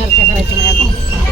चर्चा करायची नाही आपण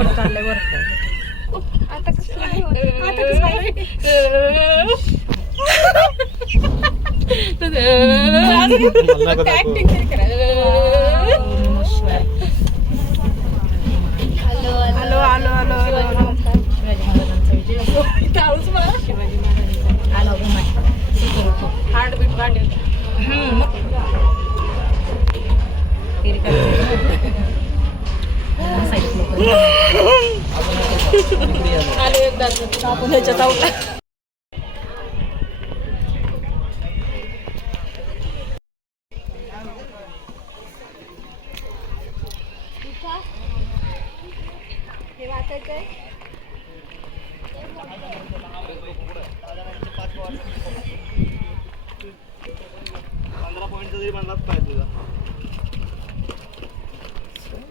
वर चाललंय वर आता कसं ऍक्टिंग तरी करायला आपण ह्याच्यात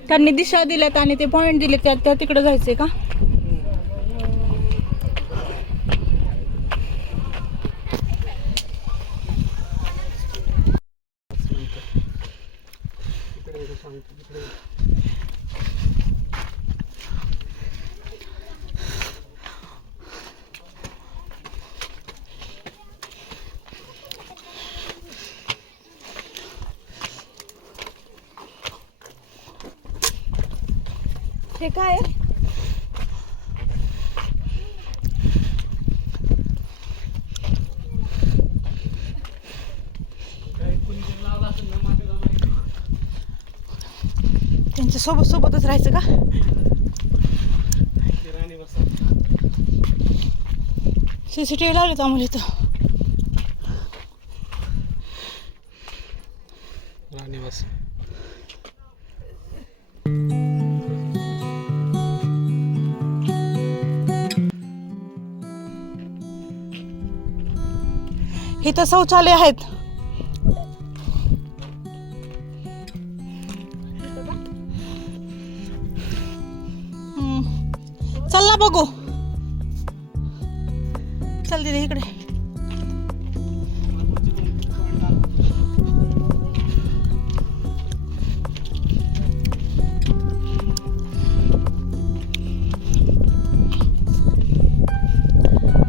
त्यांनी दिशा दिल्यात आणि ते पॉइंट दिले त्या तिकडे जायचंय का? असं सोबत सोबतच राहायचं का? सी सी टी व्ही लावलेत आम्हाला इथं. इथं शौचालय आहेत. चल ना बघू. चल दिदी इकडे.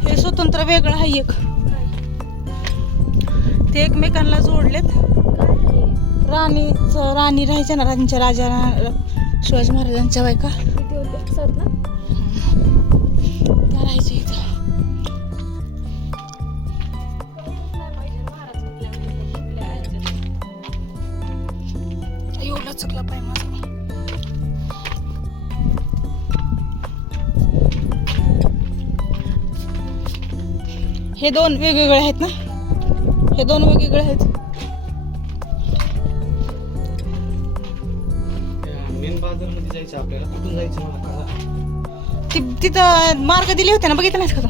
हे स्वतंत्र वेगळं आहे एक. ते एकमेकांना जोडलेत. राणीच राणी राहायच्या ना राणीच्या राजा शिवाजी महाराजांच्या बायका. त्या राहायच्या इथं एवढा चुकला पाय माझा. हे दोन वेगवेगळे आहेत ना? हे दोन वेगवेगळे आहेत. तिथं मार्ग दिले होते ना बघितलं नाहीस का तू?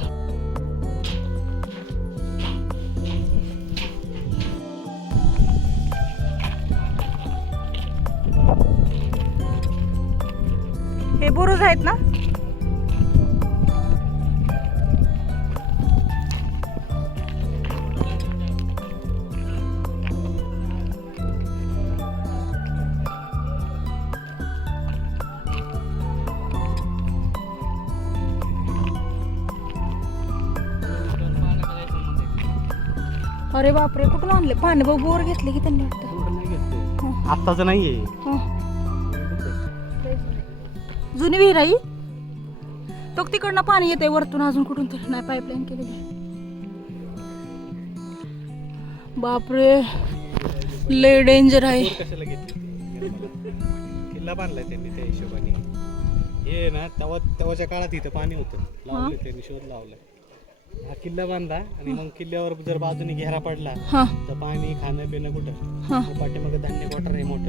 हे बुरुज आहेत ना? अरे बापरे कुठून आणले? पाणी बघ बोर घेतले की त्यांनी वाटतं. आत्ताचं नाहीये. जुनी विहीर आहे ही? तो तिकडनं पाणी येते वरतून अजून कुठून तरी. नाही पाईपलाईन केलेली बापरे लय डेंजर आहे. किल्ला बांधलाय त्यांनी त्या हिशोबाने. हे ना तेव्हा तेव्हाच्या काळात इथं पाणी होतं. लावलं त्यांनी शोध लावलाय. हा किल्ला बांधला आणि मग किल्ल्यावर जर बाजूने घेरा पडला हा. तर पाणी खाणं पिणं कुठं? हा. पाठीमागे धान्य क्वार्टर आहे मोठं?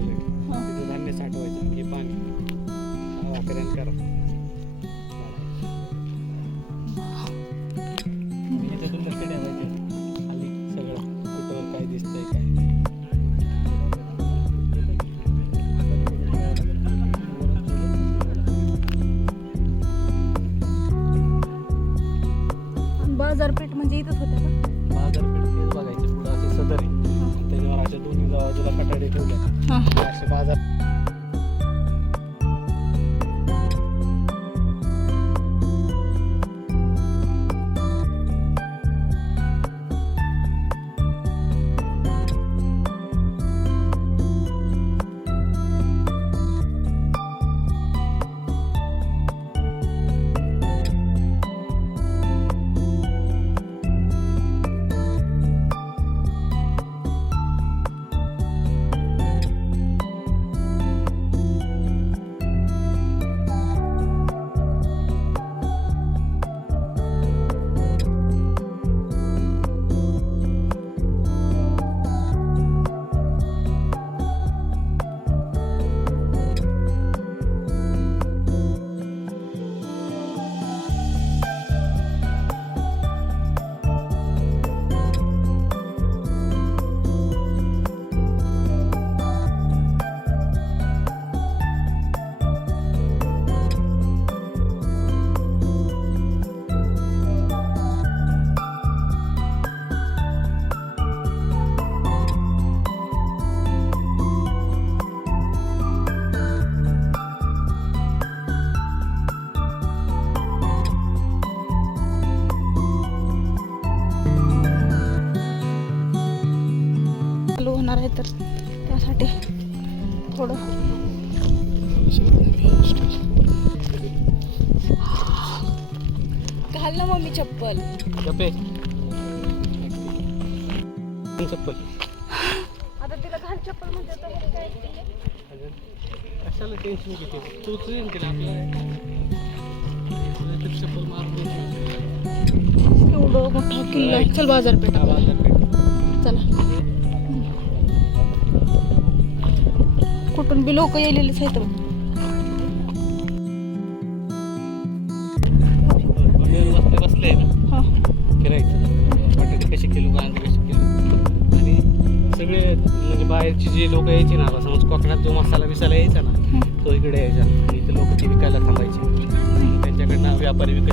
तर त्यासाठी थोडं घाल ना मम्मी चप्पल. चप्पल. आता तिला घाल चप्पल टेन्शन घेते? तिला आपल्याला? मारून एवढं मोठा किल्ला. चल बाजारपेठ. बाजारपेठ. चला. पण बी लोक येलेलेच आहेत. बसले ना? किलो बाहेर कसे किलो? आणि सगळे म्हणजे बाहेरची जी लोक यायची ना समज कोकणात जो मसाला बिसाला यायचा ना तो इकडे यायचा. इथे लोक ती विकायला थांबायचे. त्यांच्याकडनं व्यापारी विकत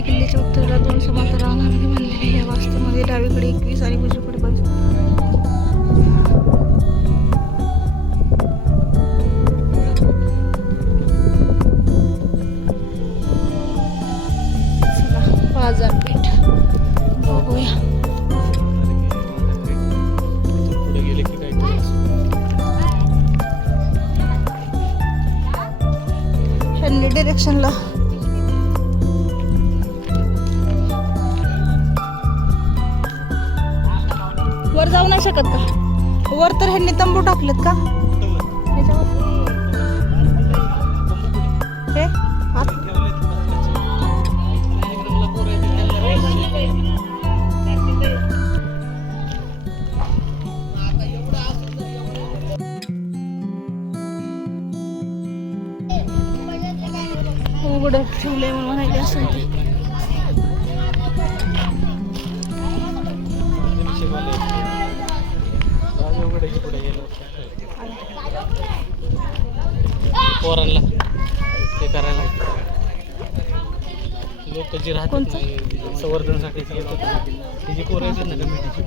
किल्ल्याच्या उत्तरेला दोन समांतर राहणार बांधलेल्या या वास्तूमध्ये डावीकडे एकवीस आणि उजवीकडे वर जाऊ नाही शकत का? वर तर ह्यांनी तंबू टाकलेत का? पोरांना ते करायला लोक जे राहतात संवर्धनासाठी जे पोरं येतात ना कमिटीची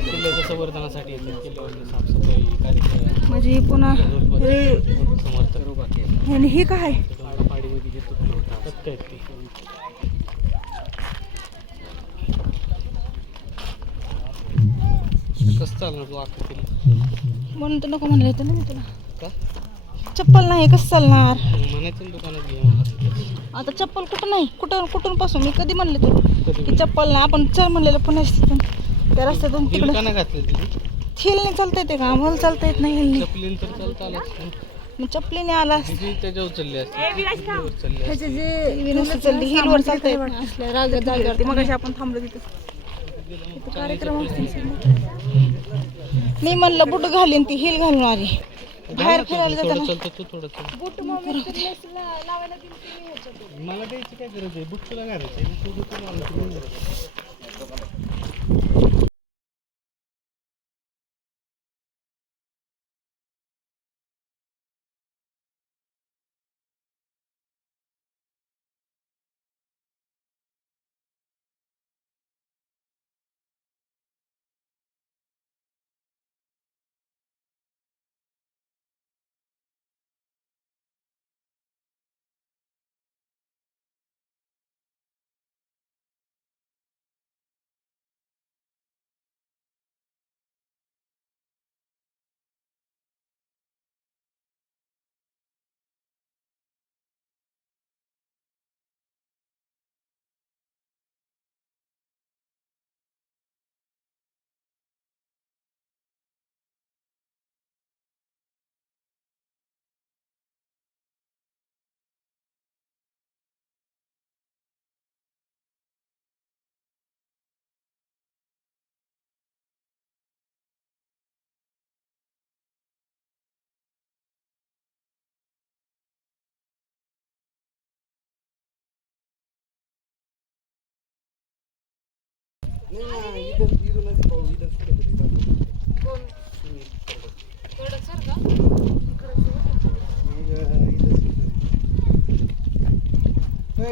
किल्ल्याच्या संवर्धनासाठी येतात किल्ल्यावरती साफसफाई कार्यक्रम म्हणजे पुन्हा हे ह्याने हे काय? पाडीमध्ये होतं सत्य आहेत ते कसं चालणार तू म्हणून तर नको म्हणलं होतं ना मी तुला. का? चप्पल नाही कसं चालणार. म्हणायचं ना दुकानात घे मला आता चप्पल कुठं नाही कुठं कुठून पासून? मी कधी म्हणले तुला की चप्पल नाही आपण चल म्हणलेलं पुन्हा तिथून त्या रस्त्यातून हिल तिकडं. नाही घातलं तिथे? हिलने चालता येते का? आम्हाला चालता येत नाही हिलने. चपलीन तर चालता आलं असतं. मग चपलीने आला असता. त्याच्यावर चालली. ह्याचे जे विनोद चालली हिलवर चालता येत नाही असल्या राग जागेवरती मग आपण थांबलो तिथं. कार्यक्रम. मी म्हणलं बुट घालीन ती हिल घालून आली बाहेर फिरायला जाताना. चाल. मला द्यायची काय गरज आहे? बुक तुला घालायचं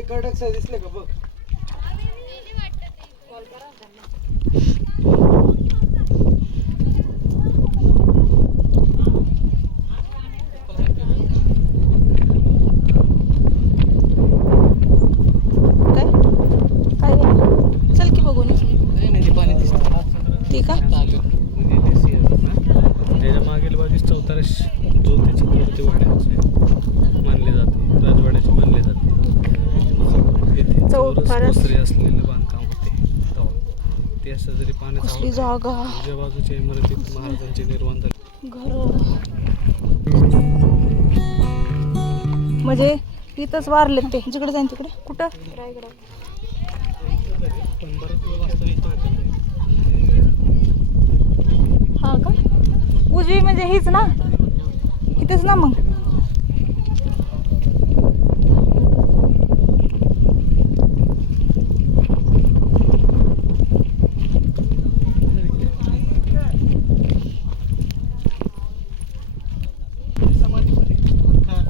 कडक सा दिसले का? बघ. काय काय झालं? चल की बघून नाही नाही ते पाणी दिसतं ती का आलं म्हणजे ते सिंह ना त्याच्या मागील बाजूस चौतारस जो त्याची मूर्ती वाढायचं मानले जाते राजवाड्याची चौक चौरस फारच पसरे असलेलं बांधकाम होते तेव्हा. ते असं जरी पाण्यात कसली जागा. उजव्या बाजूच्या इमारतीत महाराजांचे निर्माण झाले. घर. म्हणजे इथंच वारले ते. जिकडे जाईन तिकडे. कुठं. हा का? उजवी म्हणजे हीच ना? इथेच ना मग समाधी पण आहे. कोणाची ही कोणाचं हे काय दुर्बिणीतनं खालचं सगळं दिसतं Clear.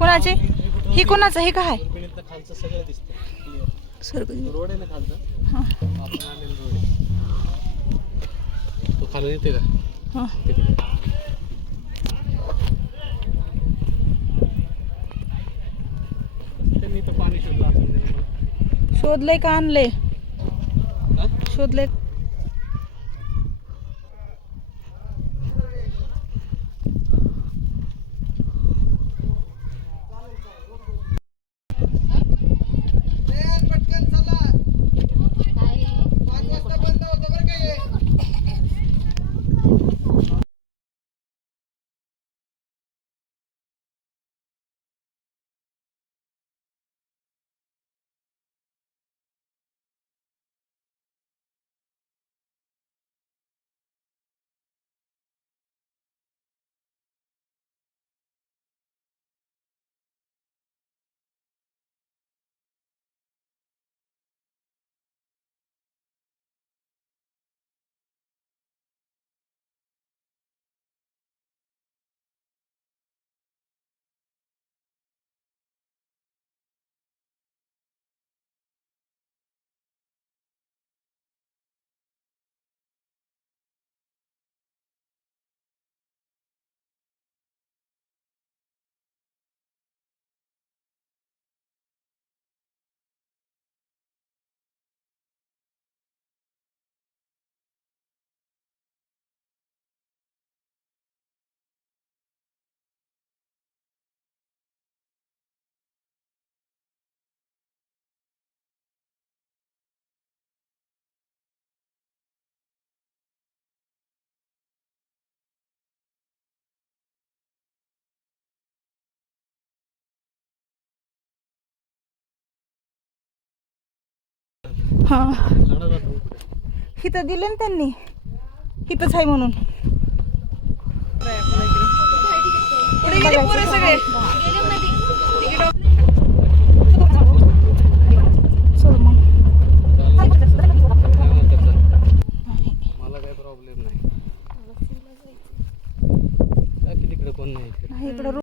सर रोड आहे ना खालचा हां आपण आलेला रोड आहे तो खाली येते का हां तिकडे त्यांनी इथं पाणी शोधलं असेल त्यांनी. शोधलंय का आणलंय हा? शोधलंय हां. हिथं दिलं ना त्यांनी. हिथंच आहे म्हणून. प्रॉब्लेम नाही इकडे कोण नाही इकडे